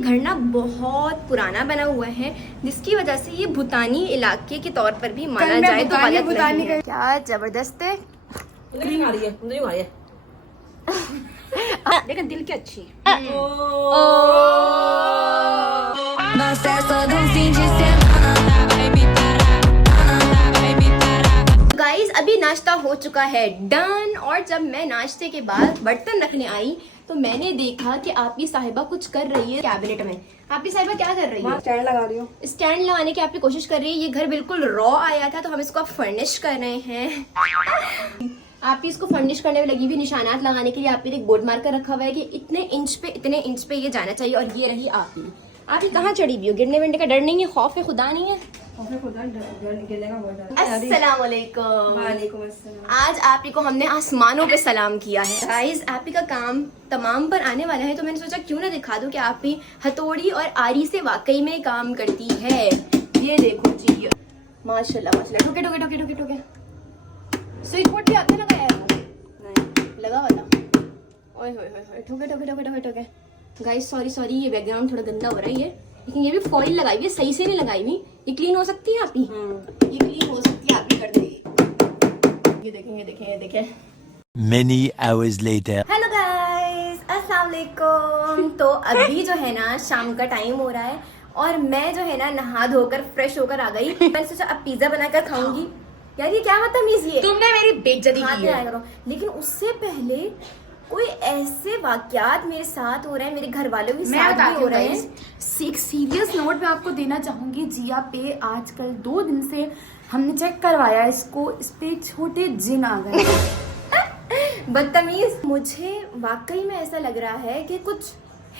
घर ना बहुत पुराना बना हुआ है, जिसकी वजह से ये भूतानी इलाके के तौर पर भी माना जाए तो गलत नहीं है। क्या जबरदस्त है। लेकिन दिल की अच्छी गाइस अभी नाश्ता हो चुका है डन। और जब मैं नाश्ते के बाद बर्तन रखने आई तो मैंने देखा कि आपकी साहिबा कुछ कर रही है कैबिनेट में। आपकी साहिबा क्या कर रही है? स्टैंड लगा रही हूँ। स्टैंड लगाने की आपकी कोशिश कर रही है। ये घर बिल्कुल रॉ आया था तो हम इसको फर्निश कर रहे हैं। आप इसको फर्निश करने में लगी हुई, निशानात लगाने के लिए आप एक बोर्ड मार्कर रखा हुआ है कि इतने इंच पे ये जाना चाहिए। और ये रही आप ही कहाँ चढ़ी हुई हो? गिरने विरने का डर नहीं है? खौफ है खुदा नहीं है? अस्सलाम वालेकुम। आज आप ही को हमने आसमानों पे सलाम किया है। गाइस आप ही का काम तमाम पर आने वाला है तो मैंने सोचा क्यों ना दिखा दूं कि आप ही हथौड़ी और आरी से वाकई में काम करती है। ये देखो जी, माशाल्लाह माशाल्लाह। ठोके ठोके ठोके ठोके ठोके। स्विच बोर्ड भी आपने लगाया है? नहीं लगा वाला। ओए होए होए, ठोके ठोके ठोके ठोके ठोके। गाइस सॉरी, ये बैकग्राउंड थोड़ा गंदा हो रहा है ये, लेकिन ये भी फॉइल लगाई हुई है, सही से नहीं लगाई हुई। ये क्लीन हो सकती है आप ही? ये क्लीन हो सकती है, आप ही कर देगी। ये देखें। Many hours later. Hello guys, अस्सलाम वालेकुम। तो अभी जो है ना शाम का टाइम हो रहा है और मैं जो है ना नहा धोकर फ्रेश होकर आ गई। मैंने सोचा अब पिज्जा बनाकर खाऊंगी। यार ये क्या बदतमीजी है, तुमने मेरी बेइज्जती की है। लेकिन उससे पहले कोई ऐसे वाकयात मेरे साथ हो रहे हैं, मेरे घर वालों के साथ भी हो रहे हैं। एक सीरियस नोट में आपको देना चाहूंगी, जिया पे आजकल 2 दिन से हमने चेक करवाया इसको, इस पे छोटे जिन आ गए। बदतमीज। मुझे वाकई में ऐसा लग रहा है कि कुछ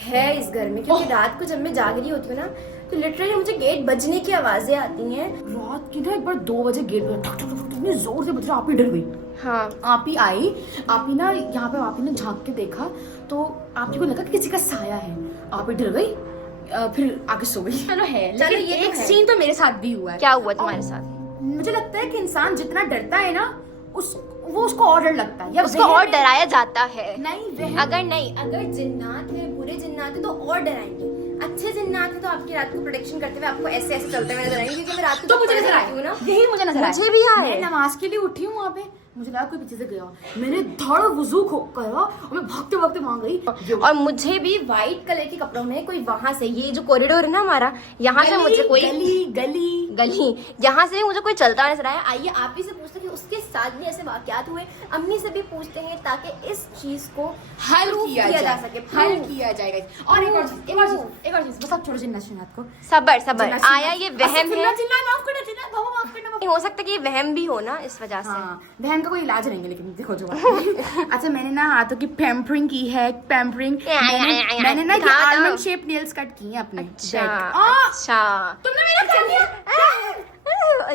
है इस घर में, क्योंकि रात को जब मैं जाग रही होती हूँ ना तो लिटरली मुझे गेट बजने की आवाजें आती हैं। रात की ना एक बार 2 बजे गेट इतनी जोर से बज रहा, आप ही डर गई। हाँ, आप ही आई, आप ही ना यहाँ पे आप ही ने झांक के देखा तो आपको को लगा कि किसी का साया है, आप ही डर गई, फिर आगे सो गई। चलो चलो ये एक सीन तो मेरे साथ भी हुआ है। क्या हुआ तुम्हारे साथ? मुझे लगता है कि इंसान जितना डरता है ना वो उसको और डर लगता है, या उसको और डराया जाता है। नहीं अगर जिन्नात है, बुरे जिन्नात है तो और डराएंगे। अच्छे जिन्नात है तो आपकी रात को प्रोटेक्शन करते हुए आपको ऐसे चलते हुए नजर आएंगे, क्योंकि मैं रात को तो मुझे नजर आती हूँ ना, यही मुझे नजर आया। मुझे भी आ रहा है। मैं नमाज के लिए उठी हूँ वहाँ पे, मुझे लगा कोई पीछे से गया, मैंने धड़ वुजू करा और मैं भागते भागते वहाँ गई। और मुझे भी व्हाइट कलर के कपड़ों में कोई वहां से, ये जो कॉरिडोर है ना हमारा, यहाँ से मुझे कोई गली यहाँ से मुझे कोई चलता नजर आया। आइए आप ही से पूछते हैं कि उसके साथ भी ऐसे वाकयात हुए, अम्मी से भी पूछते हैं ताकि इस चीज को हल किया जा सके, हल किया जाएगा। और एक और चीज, बस आप छोड़ो जिन्नात को। सबर आया ये वहम है। माफ करना। हो सकता है कि ये वहम भी हो ना इस वजह से। वहम का कोई इलाज नहीं है, लेकिन देखो जो अच्छा मैंने ना हाथों की पैम्परिंग की है, मैंने ना ये आलमंड शेप नेल्स कट की है अपने। अच्छा तुमने मेरा कर दिया।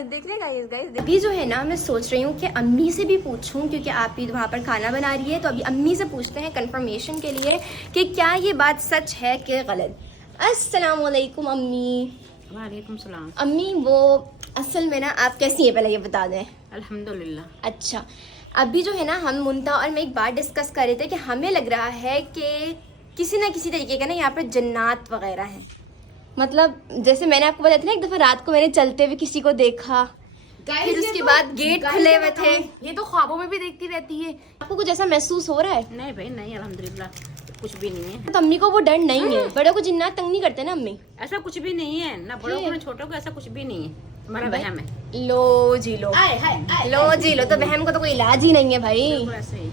देखने गाइस अभी जो है ना मैं सोच रही हूँ कि अम्मी से भी पूछूं, क्योंकि आप ही वहाँ पर खाना बना रही है, तो अभी अम्मी से पूछते हैं कंफर्मेशन के लिए कि क्या ये बात सच है कि गलत। अस्सलाम वालेकुम अम्मी। वालेकुम सलाम। अम्मी वो असल में ना आप कैसी है पहले ये बता दें। अल्हम्दुलिल्लाह। अच्छा, अभी जो है ना हम मुंता और मैं एक बात डिस्कस कर रहे थे कि हमें लग रहा है कि किसी ना किसी तरीके का ना यहाँ पर जन्नात वगैरह है। मतलब जैसे मैंने आपको बताया था ना, एक दफा रात को मैंने चलते हुए किसी को देखा, फिर उसके बाद गेट खुले हुए थे। ये तो ख्वाबों में भी देखती रहती है। आपको कुछ ऐसा महसूस हो रहा है? नहीं भाई नहीं, अल्हम्दुलिल्लाह कुछ भी नहीं है। तो अम्मी को वो डर नहीं है? बड़ों को जिन्नात तंग नहीं करते ना अम्मी? ऐसा कुछ भी नहीं है, ना बड़ों को ना छोटों को, ऐसा कुछ भी नहीं है। हमारा वहम है। लो जी लो, तो वहम का तो कोई इलाज ही नहीं है भाई। ऐसे ही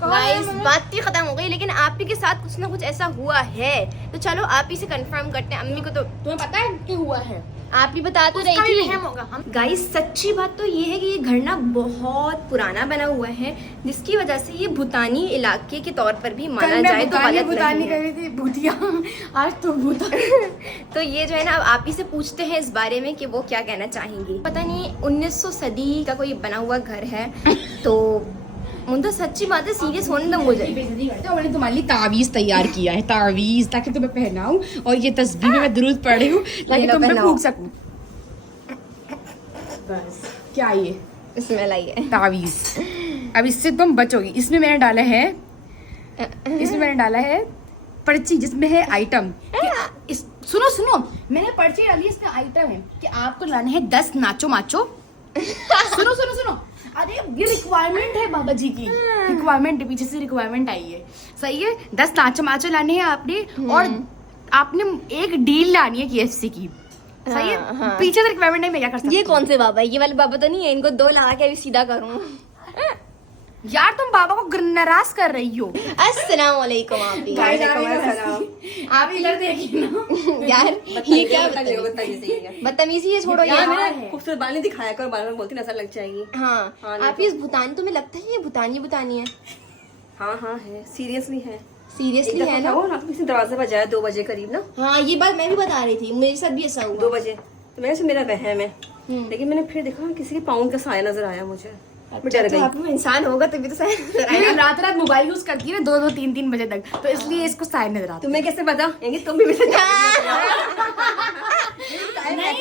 गाइस बात ही खत्म हो गई, लेकिन आप ही के साथ कुछ ना कुछ ऐसा हुआ है तो चलो आप ही से कंफर्म करते हैं। अम्मी को तो तुम्हें पता है कि हुआ है, आप ही बता तो रही थी। गाइस सच्ची बात तो ये है कि ये घर ना बहुत पुराना बना हुआ है, जिसकी वजह से ये भूतानी इलाके के तौर पर भी माना जाए तो गलत नहीं है। भूतिया आज तो भूता तो ये जो है ना अब आप ही से पूछते हैं इस बारे में कि वो क्या कहना चाहेंगी। पता नहीं 1900 सदी का कोई बना हुआ घर है तो मुझे सच्ची बात है, सीरियस होने दो मुझे। मैंने तुम्हारे लिए तावीज तैयार किया है, तावीज, ताकि तुम्हें पहनाऊं, और ये तस्बीह में मैं दुरूद पढ़ रही हूँ ताकि तुम पे फूंक सकूं। बस क्या ये इसमें लाइए तावीज, अब इससे तुम बचोगी। इसमें मैंने डाला है पर्ची जिसमें है आइटम। सुनो सुनो, मैंने पर्ची डाली, इसमें आइटम है कि आपको लाने हैं 10 नाचो माचो। सुनो सुनो सुनो, अरे ये रिक्वायरमेंट है बाबा जी की, रिक्वायरमेंट है, पीछे से रिक्वायरमेंट आई है। सही है, 10 नाचो माचो लाने हैं आपने, और आपने एक डील लानी है KFC की। सही है, हाँ। पीछे से रिक्वायरमेंट है, मैं क्या कर सकती ये हूँ? कौन से बाबा है? ये वाले बाबा तो नहीं है, इनको 2 लगा के अभी सीधा करूँ। यार तुम बाबा को नाराज कर रही हो। अस्सलाम वालेकुम आपी। आप इधर देखिए ना यार ये क्या बदतमीजी बदतमीजी है, छोड़ो यार। खूबसूरत बाल नहीं दिखाया कर, बार बार बोलती नजर लग जाएगी। हाँ, हाँ, आप इस भूतानी, तुम्हें लगता है ये भूतानी है? हाँ हाँ है, सीरियसली है। सीरियसली है ना? रात में किसी दरवाजा बजाया 2 बजे करीब ना, हाँ, ये बात मैं भी बता रही थी, मेरे साथ भी ऐसा 2 हुआ। बजे। तो मैंने मेरा वहम है, लेकिन मैंने फिर देखा किसी के पाँव का साया नजर आया मुझे, मैं डर तो गई। आप में इंसान होगा तभी तो ये रात रात मोबाइल यूज करती है ना 2-2 3-3 बजे तक, तो इसलिए इसको साइड नजर आता तुम्हें कैसे पता? यानी तुम भी मुझे है। तुमने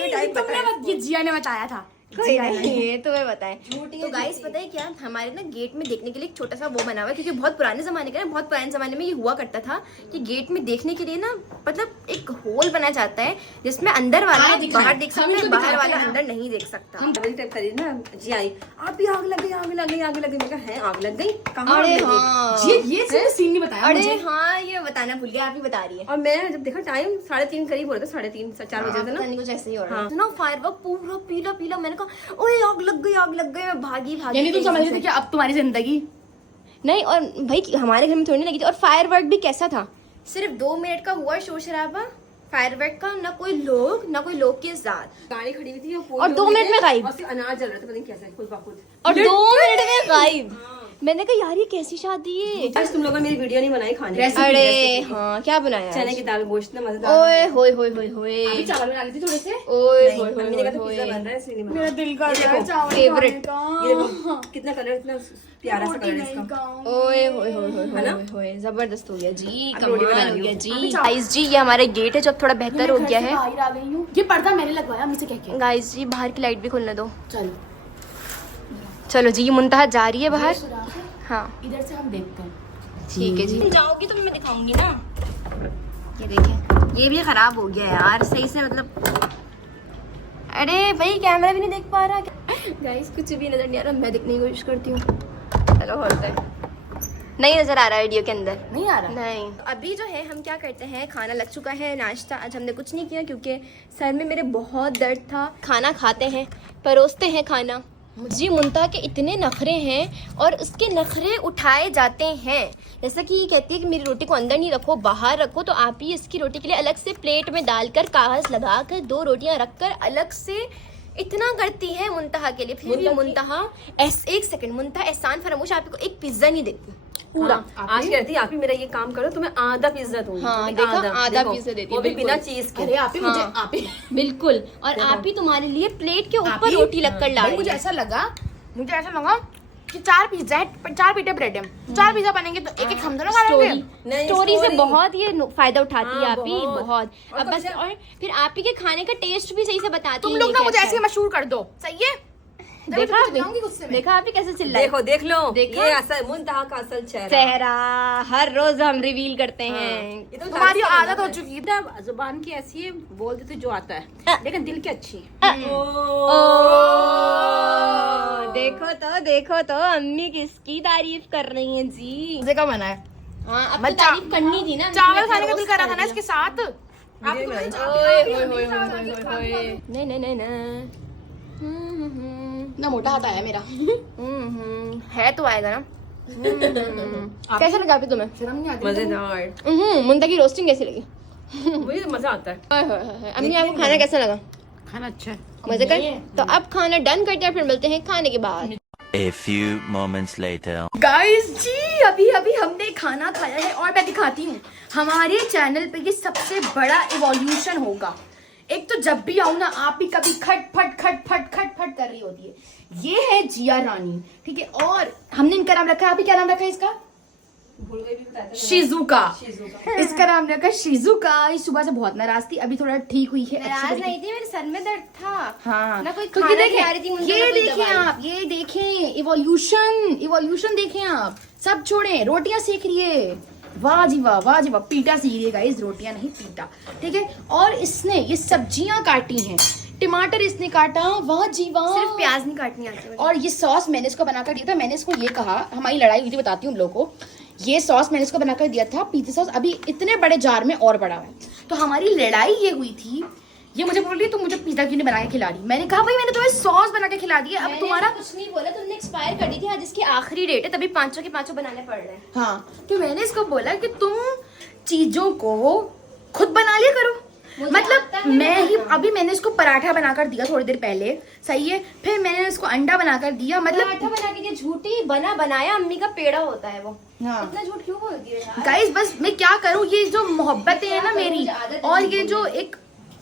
ये जिया ने बताया था। कोई नहीं, तुम्हें बताएं। तो गाइस पता है क्या, हमारे ना गेट में देखने के लिए एक छोटा सा वो बना हुआ है, क्योंकि बहुत पुराने जमाने का ना, बहुत पुराने जमाने में ये हुआ करता था कि गेट में देखने के लिए ना, मतलब एक होल बना जाता है जिसमें अंदर वाला बाहर देख सकता है, बाहर वाला अंदर नहीं देख सकता। टाइप करी ना, जी आई आप भी आग लग गई, आग लग गई, आग लग गई। मैं कहा है आग लग गई कहाँ? अरे हाँ, ये सीन नहीं बताया अरे मुझे। हाँ, ये बताना भूल गया, आप ही बता रही है। और मैं जब देखा टाइम 3:30 करीब हो रहा था, 3:30-4 बजे थे ना। पता नहीं कुछ ऐसे ही हो रहा है। सुनो, फायरवर्क पूरा पीला पीला, मैंने कहा ओए आग लग गई, आग लग गई। मैं भागी भागी। यानी तुम समझ रहे थे कि अब तुम्हारी जिंदगी नहीं, और भाई हमारे घर में थोड़ी नहीं लगी थी। और फायरवर्क भी कैसा था, सिर्फ 2 मिनट का हुआ शोर शराबा फायरवर्क का, ना कोई लोग के साथ, गाड़ी खड़ी हुई थी और 2 मिनट में गायब, और सिर्फ अनार जल रहा था, पता नहीं कैसे खुद बाखुद। और 2 मिनट में गायब। मैंने कहा यार ये कैसी शादी है। आज तुम लोगों ने मेरी वीडियो नहीं बनाई खाने की। अरे हाँ, क्या बनाया? चने की दाल गोश्त ना मजेदार। ओए होए होए होए होए, अभी चावल बना ली थी थोड़े से। ओए होए मम्मी ने कहा था होए पिज्जा होए, बन रहा है, इसलिए नहीं बना। मेरा दिल कर रहा है चावल फेवरेट। ये देखो कितना कलर, इतना प्यारा सा कलर है इसका। ओए होए होए होए होए होए, जबरदस्त हो गया जी, अब रोटी बना कमाल हो रही गया हूँ। जी। गाइस जी, ये हमारा गेट है जो अब थोड़ा बेहतर हो गया है। बाहर आ गई हूँ। ये पर्दा मैंने लगवाया, मुझसे कह के। गाइस जी, बाहर की लाइट भी खुलने दो। चलो चलो जी, ये मुंतहा जा रही है बाहर। हाँ इधर से हम देखते हैं। ठीक है जी, जाओगी तो मैं दिखाऊंगी ना। ये देखिए, ये भी खराब हो गया यार सही से, मतलब अरे भाई कैमरा भी नहीं देख पा रहा। गाइस कुछ भी नजर नहीं आ रहा, मैं देखने की कोशिश करती हूँ। चलो होता है, नहीं नजर आ रहा वीडियो के अंदर, नहीं आ रहा। नहीं। अभी जो है हम क्या करते हैं, खाना लग चुका है, नाश्ता आज हमने कुछ नहीं किया क्योंकि सर में मेरे बहुत दर्द था। खाना खाते हैं, परोसते हैं खाना। जी मुंतहा के इतने नखरे हैं और उसके नखरे उठाए जाते हैं। जैसा कि ये कहती है कि मेरी रोटी को अंदर नहीं रखो, बाहर रखो, तो आप ही इसकी रोटी के लिए अलग से प्लेट में डालकर कागज लगाकर 2 रोटियां रखकर अलग से इतना करती है मुंतहा के लिए। फिर भी मुंतहा एक सेकंड, मुंतहा एहसान फरामोश आपको एक पिज्जा नहीं देती पूरा। आज कहती है आप ही मेरा ये काम करो तो मैं आधा पिज्जा दूंगी। हाँ, तुम्हें देखा, आधा पिज्जा देती है, वो भी बिल्कुल। बिना चीज के। अरे आप ही मुझे, हाँ। आप ही बिल्कुल, और आप ही तुम्हारे लिए प्लेट के आप ऊपर ही- रोटी लगकर ला भाई, रही मुझे है। ऐसा लगा कि 4 पिज्जा है, 4 पीटे ब्रेड है, 4 पिज्जा बनेंगे तो एक हम दोनों खा स्टोरी लेंगे। नहीं, स्टोरी से स्टोरी। बहुत ये फायदा उठाती है हाँ, आप ही, बहुत। और अब बस, कब से- और फिर आप ही के खाने का टेस्ट भी सही से बताती तुम है लोग ये ना मुझे कैसा ऐसे है। मशहूर कर दो, सही है? देखा चिल्लाऊंगी आपने, गुस्से में। देखा आपने कैसे चिल्लाए। देखो देख लो, देखा? ये असल मुंतहा का असल चेहरा। चेहरा हर रोज हम रिवील करते हैं। ये तो तुम्हारी दादी से आदत हो बना चुकी है। है। जुबान की ऐसी है, बोल देते जो आता है, लेकिन दिल की अच्छी है। देखो तो अम्मी किसकी तारीफ कर रही हैं जी। मुझे कब बना है? हाँ, अब मैं तो तारीफ करनी थी ना। चावल मैं खाने का दिल रोस्ट कर रहा था ना दिया। इसके साथ। ओए, ओए, ओए, ओए, ओए। नहीं। ना मोटा हाथ आया मेरा। है तो आएगा ना। कैसा लगा अभी तुम्हें? शर्म नहीं आती? मजेदार। मुंतहा की रोस्टिंग कैसी लगी? मुझे तो मजा आता है। ओए, ओए, ओए, ओए। अम्मी आपको खाना कैसा लगा? खाना अच्छा है। मजे कर। तो अब खाना डन करते हैं, फिर मिलते हैं खाने के बाद। A few moments later. Guys ji, अभी हमने खाना खाया है और मैं दिखाती हूँ हमारे चैनल पे ये सबसे बड़ा इवोल्यूशन होगा। एक तो जब भी आऊँ ना, आप ही कभी खटफट कर रही होती है। ये है जिया रानी, ठीक है, और हमने इनका नाम रखा है, आप ही क्या नाम रखा है इसका? शिजुका। इसका नाम रखा शिजुका। ये सुबह से बहुत नाराज थी, अभी थोड़ा ठीक हुई है। नाराज नहीं थी, मेरे सर में दर्द था। हाँ, ना कोई तो खाना ये खिला रही थी मुझे, देखें, ना ये कोई देखें दवाई। आप, ये देखें इवोल्यूशन देखें आप। सब छोड़े, रोटियां सेक रही है, वाह जी वाह, वाह जी वाह, पीटा सीख रही है गाइस, रोटियां नहीं पीटा, ठीक है। और इसने ये सब्जियां काटी हैं, टमाटर इसने काटा, वाह जी वाह। सिर्फ प्याज नहीं काटनी आती मुझे। और ये सॉस मैंने इसको बनाकर दिया था, मैंने इसको ये कहा, हमारी लड़ाई हुई थी, बताती हूँ उन लोगों को। ये सॉस मैंने इसको बनाकर दिया था, पिज़्ज़ा सॉस अभी इतने बड़े जार में और बड़ा है। तो हमारी लड़ाई ये हुई थी, ये मुझे बोल रही तुम मुझे पिज़्ज़ा क्यों नहीं बना के खिला रही। मैंने कहा भाई मैंने तुम्हें सॉस बना के खिला दिया, अब मैंने तुम्हारा कुछ नहीं बोला, तुमने एक्सपायर कर दी थी आज इसकी आखिरी डेट है, तभी पांचों के पांचों बनाने पड़ रहे हैं। हाँ, तो मैंने इसको बोला कि तुम चीजों को खुद बना लिया करो। मुझे मतलब आता है मैं ही बनाना। अभी मैंने इसको पराठा बनाकर दिया थोड़ी देर पहले, सही है, फिर मैंने इसको अंडा बनाकर दिया, मतलब पराठा बना के दिया, झूठी बना बनाया, अम्मी का पेड़ा होता है वो। हाँ। इतना झूठ क्यों बोलती है यार? गाइस बस मैं क्या करूँ, ये जो मोहब्बतें है ना क्या करूं, मेरी, मुझे आदत है और नहीं ये जो एक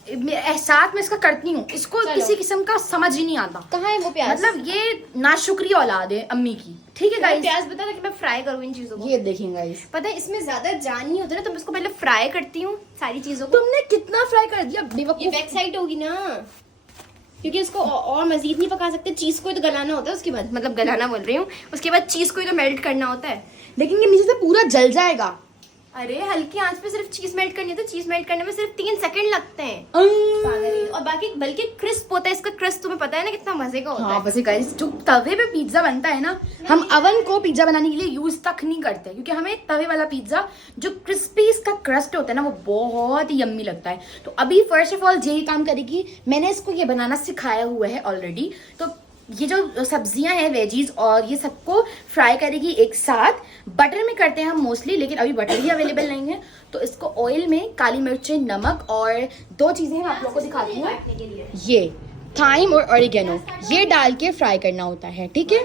एहसास मैं इसका करती हूँ, इसको चलो। किसी किस्म का समझ ही नहीं आता। कहाँ है वो प्याज? मतलब ये नाशुक्री औलाद है अम्मी की, ठीक है मैं गाइस। प्याज बता था कि मैं फ्राई करूँ इन चीजों को। ये देखें गाइस, पता है इसमें ज्यादा जान नहीं होता ना, तो मैं इसको पहले फ्राई करती हूँ सारी चीजों को। तुमने कितना फ्राई कर दिया ये बेवकूफ। बैक साइड होगी ना, क्योंकि इसको और मजीद नहीं पका सकते, चीज को ही तो गलाना होता है उसके बाद, मतलब गलाना बोल रही हूँ, उसके बाद चीज को ही तो मेल्ट करना होता है। लेकिन ये नीचे से पूरा जल जाएगा। अरे हल्की आंच पे सिर्फ चीज मेल्ट करनी है, तो चीज मेल्ट करने में सिर्फ 3 सेकंड लगते हैं। पागल है। और बाकी बल्कि क्रिस्प होता है, इसका क्रिस्प तुम्हें पता है ना कितना मजे का होता हाँ है। वैसे गाइस जो तवे पे पिज्जा बनता है ना, हम अवन को पिज्जा बनाने के लिए यूज तक नहीं करते, क्योंकि हमें तवे वाला पिज्जा जो क्रिस्पी इसका क्रस्ट होता है ना, वो बहुत ही यम्मी लगता है। तो अभी फर्स्ट ऑफ ऑल यही काम करेगी, मैंने इसको ये बनाना सिखाया हुआ है ऑलरेडी। तो ये जो सब्जियां हैं वेजीज और ये सबको फ्राई करेगी एक साथ, बटर में करते हैं हम मोस्टली, लेकिन अभी बटर ही अवेलेबल नहीं है। तो इसको ऑयल में काली मिर्चें, नमक और 2 चीजें मैं आप लोगों को दिखाती हूँ, काटने के लिए। ये थाइम और ऑरिगेनो, ये डाल के फ्राई करना होता है, ठीक है।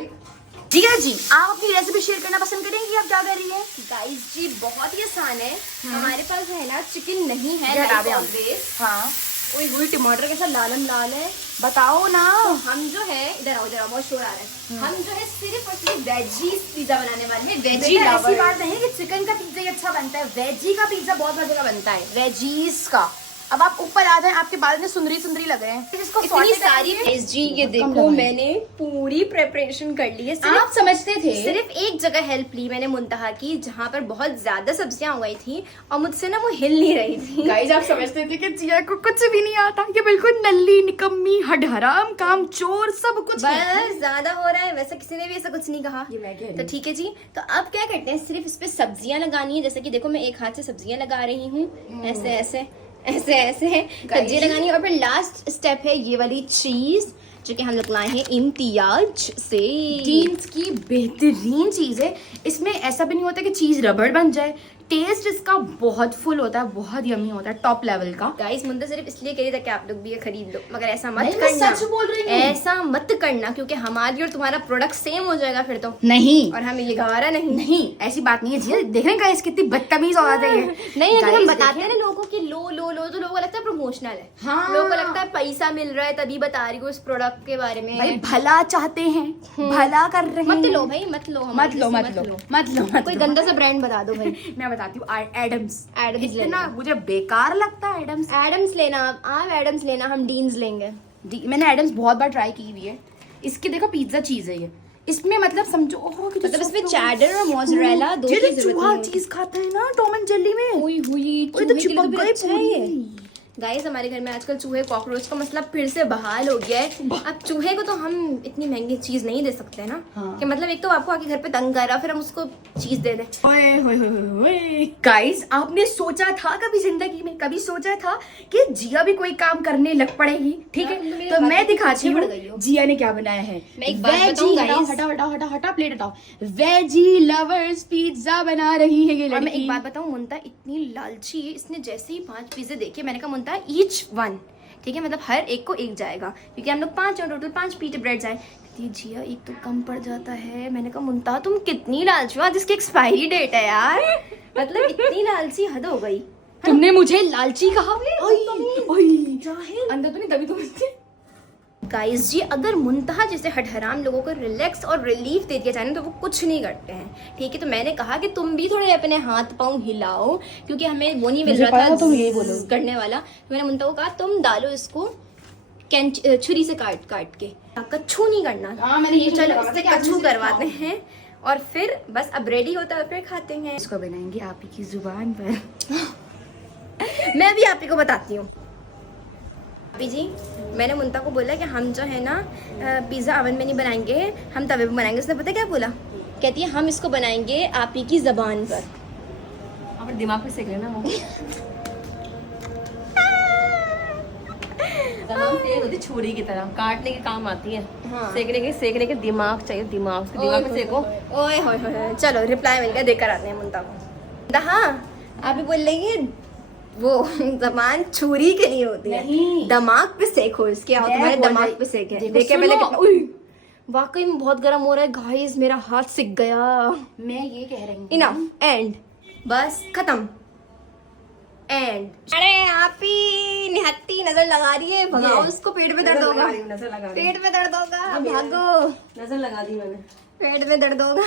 ठीक है जी, आप अपनी रेसिपी शेयर करना पसंद करेंगी, आप क्या कर रही है? गाइस जी बहुत ही आसान है, हमारे पास है ना चिकन नहीं है, ये हटा like दें हम। always। हाँ ओए हुई टमाटर कैसा लालम लाल है। बताओ ना। तो हम जो है इधर आओ बहुत शोर आ रहा है। हम जो है सिर्फ और सिर्फ वेजीज पिज्जा बनाने वाले हैं, वेजी बेटा, ऐसी लवर। बात नहीं है कि चिकन का पिज्जा ही अच्छा बनता है, वेजी का पिज्जा बहुत मजे का बनता है, वेजीज का। अब आप ऊपर आ जाए, आपके बाल में सुंदरी सुंदरी लग रहे हैं, इसको इतनी saute सारी करेंगे। जी, ये कम देखो लगाएं। मैंने पूरी प्रेपरेशन कर ली है। आप समझते थे सिर्फ एक जगह हेल्प ली मैंने मुंतहा की, जहाँ पर बहुत ज्यादा सब्जियां हो गई थी और मुझसे ना वो हिल नहीं रही थी। गाइस आप समझते थे कि जिया को कुछ भी नहीं आता, ये बिल्कुल नल्ली निकम्मी हडहराम काम चोर सब कुछ है। बस ज्यादा हो रहा है, वैसे किसी ने भी ऐसा कुछ नहीं कहा। ये मैं कह रही तो हूँ। ठीक है जी, तो अब क्या करते हैं, सिर्फ इस पे सब्जियां लगानी है। जैसे कि देखो मैं एक हाथ से सब्जियां लगा रही हूँ, ऐसे ऐसे ऐसे ऐसे सब्जियां लगानी है। और फिर लास्ट स्टेप है ये वाली चीज, जो कि हम लोग लाए हैं इम्तियाज से। जीन्स की बेहतरीन चीज है, इसमें ऐसा भी नहीं होता कि चीज रबड़ बन जाए, टेस्ट इसका बहुत फुल होता है, बहुत यम्मी होता है, टॉप लेवल का। गाइस मुंदा सिर्फ इसलिए कह रही था कि आप लोग भी ये खरीद लो, मगर ऐसा मत नहीं, मैं करना। सच बोल रही हूँ। ऐसा मत करना, क्योंकि हमारी और तुम्हारा प्रोडक्ट सेम हो जाएगा फिर तो, नहीं और हमें ये गवारा नहीं। नहीं ऐसी बात नहीं है जी, देख रहे हैं गाइस कितनी बदतमीज औरत है ये। नहीं, अगर हम Guys, बताते हैं देखिए। ना लोगों की लो लो लो, तो लोगों को लगता है प्रमोशनल है। हाँ। लोगों को लगता है पैसा मिल रहा है तभी बता रही हूँ इस प्रोडक्ट के बारे में। भाई भला चाहते हैं, भला कर रहे हैं। मत लो भाई, मत लो, मत हमारे लो जैसे मत लो मत लो मत कोई लो। गंदा सा ब्रांड बता दो भाई। मैं बताती हूँ एडम्स। एडम्स ले इतना लेना। मुझे बेकार लगता है एडम्स। एडम्स लेना, आप एडम्स लेना, हम डीन्स लेंगे। मैंने एडम्स बहुत बार ट्राई की हुई है। इसकी देखो पिज्जा चीज है ये, इसमें मतलब समझो मतलब इसमें चैडर और मोज़रेला दो जो की जरूरत चूहा नहीं चीज खाते हैं ना टॉम एंड जेली में, हुई वो तो चिपक गई अच्छा है ये। पूरी। गाइस हमारे घर में आजकल चूहे कॉकरोच का मसला फिर से बहाल हो गया है। अब चूहे को तो हम इतनी महंगी चीज नहीं दे सकते ना। हाँ। कि मतलब एक तो आपको आके घर पे तंग कर रहा, फिर हम उसको चीज दे दें। गाइस आपने सोचा था कभी जिंदगी में, कभी सोचा था कि जिया भी कोई काम करने लग पड़ेगी, ठीक यार, तुम तो है। मेरे तो बात मैं पे दिखाती पीछे पड़ हूँ गई हो। जिया ने क्या बनाया है। मैं एक बात वेजी बताऊं हटाओ guys? हटाओ हटाओ हटाओ हटा प्लेट हटाओ, वेजी लवर्स पिज्जा बना रही है ये और मैं लड़की। एक बात बताऊं, मुंता इतनी लालची है, इसने जैसे ही 5 पिज्जे देखे, मैंने कहा मुंता ईच 1, ठीक है, मतलब हर एक को एक जाएगा, क्योंकि हम लोग 5 हैं, टोटल 5 पीटे ब्रेड जाए। कहती है, जिया एक तो कम पड़ जाता है। मैंने कहा मुंता तुम कितनी लालची हो, आज इसकी एक्सपायरी डेट है यार। मतलब इतनी लालची हद हो गई। तुमने मुझे लालची कहा? अंदर तो नहीं दबी तुम। गाइस जी, अगर मुंतहा जैसे हटहराम लोगों को रिलैक्स और रिलीफ दे दिया जाए ना, तो वो कुछ नहीं करते हैं, ठीक है। तो मैंने कहा कि तुम भी थोड़े अपने हाथ पाँव हिलाओ, क्योंकि हमें वो नहीं मिल मुझे रहा था पता तुम यही बोलोगे। करने वाला। तो मैंने मुंतहा को कहा तुम डालो इसको छुरी से काट काट के, कच्छू नहीं करना। हाँ, मैंने ये चलो लगा इससे कि आज कच्छू मुझे करवाते हैं और फिर बस अब रेडी होता है, फिर खाते हैं। इसको बनाएंगे आप ही की जुबान पर। मैं भी आप ही को बताती हूँ। आप ही जी, मैंने मुंता को बोला कि हम जो है ना पिज़्ज़ा ओवन में नहीं बनाएंगे, हम तवे पे बनाएंगे। उसने पता क्या बोला? कहती है हम इसको बनाएंगे आप ही की ज़बान पर। अपने दिमाग पे सेक लेना वो। तमाम तेज होती छुरी की तरह, काटने के काम आती है। हाँ। सेकने के दिमाग चाहिए, दिमाग उसके दिमाग में सेको। ओए होए होए, चलो रिप्लाई मिल गया, देकर आते हैं मुंता को। हाँ, आप ही बोल रही हैं वो जबान छुरी के लिए होती है, नहीं। दिमाग पे सेको इसके। आओ तुम्हारे दिमाग पे सेक है। देखो, देखे पहले सुनो। कितना वाकई में बहुत गर्म हो रहा है गाइस, मेरा हाथ सिक गया। मैं ये कह रही हूँ इनफ, एंड, बस खत्म, एंड। अरे आप ही निहत्ती नजर लगा रही है, भगाओ उसको, पेट में दर्द होगा, नजर लगा रही हूँ। पेट में दर्द होगा, भागो, नजर लगा दी मैंने। पेट में दर्द होगा।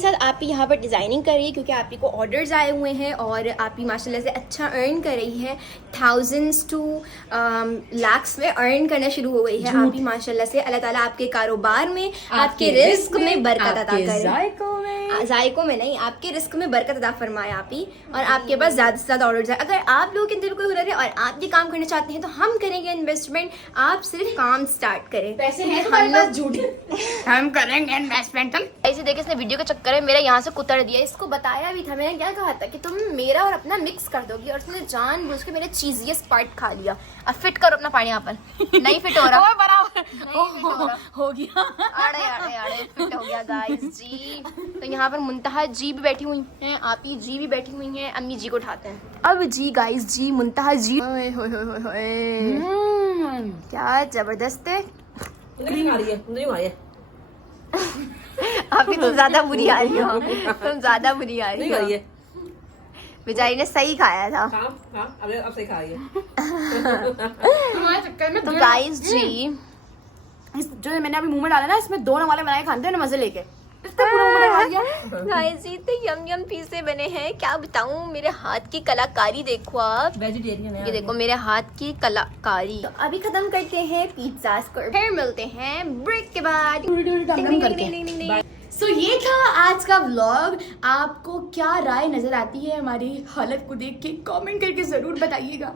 सर आप ही यहाँ पर डिज़ाइनिंग कर रही है क्योंकि आप ही को ऑर्डर्स आए हुए हैं और आप ही माशाल्लाह से अच्छा अर्न कर रही है। थाउजेंड्स टू लाख्स में अर्न करना शुरू हो गई है आप ही माशाल्लाह से। अल्लाह ताला आपके कारोबार में, आपके रिस्क में बरकत अता करे। जायकों में नहीं, आपके रिस्क में बरकत अता फरमाए आप ही, और आपके पास ज़्यादा से ज़्यादा ऑर्डर्स आए। अगर आप लोगों के दिल को हुनर है और आप ये काम करना चाहते हैं तो हम करेंगे इन्वेस्टमेंट, आप सिर्फ काम स्टार्ट करें। पैसे हैं तुम्हारे पास झूठी, हम करेंगे इन्वेस्टमेंट। ऐसे देखिए इसने वीडियो के चक्कर में मेरा यहाँ से कुतर दिया। इसको बताया भी था, मैंने क्या कहा था कि तुम मेरा और अपना मिक्स कर दोगी, और उसने जानबूझ के मेरे चीजियस पार्ट खा लिया। अब फिट करो अपना पानी यहाँ पर। नहीं फिट हो रहा। बराबर हो गया। आड़े आड़े आड़े फिट हो गया गाइस जी। तो यहाँ पर मुंतहा जी भी बैठी हुई हैं, आप ही जी भी बैठी हुई हैं। अम्मी जी को उठाते हैं अब जी गाइस जी, मुंतहा जी। ओए होए होए होए, क्या जबरदस्त है। नहीं आ रही है, नहीं आ रही है। अभी तुम ज्यादा बुरी आ रही हो, तुम ज्यादा बुरी आ रही नहीं आ रही हो। है। बेचारी ने सही खाया था। हाँ, अब सही खा रही है। तुम्हारे चक्कर में तो गाइस जी, जो मैंने अभी मुंह में डाला ना, इसमें 2 नवाले बनाए खाते हैं मजे लेके। इसका पूरा मुंह में डाल दिया। गाइस जी तो यम यम पिज़्ज़े बने हैं, क्या बताऊं। मेरे हाथ की कलाकारी देखो आप, वेजिटेरियन है। ये देखो मेरे हाथ की कलाकारी। तो अभी खत्म करते हैं पिज़्ज़ास को, फिर मिलते हैं ब्रेक के बाद। सो ये था आज का व्लॉग। आपको क्या राय नजर आती है हमारी हालत को देख के, कमेंट करके जरूर बताइएगा।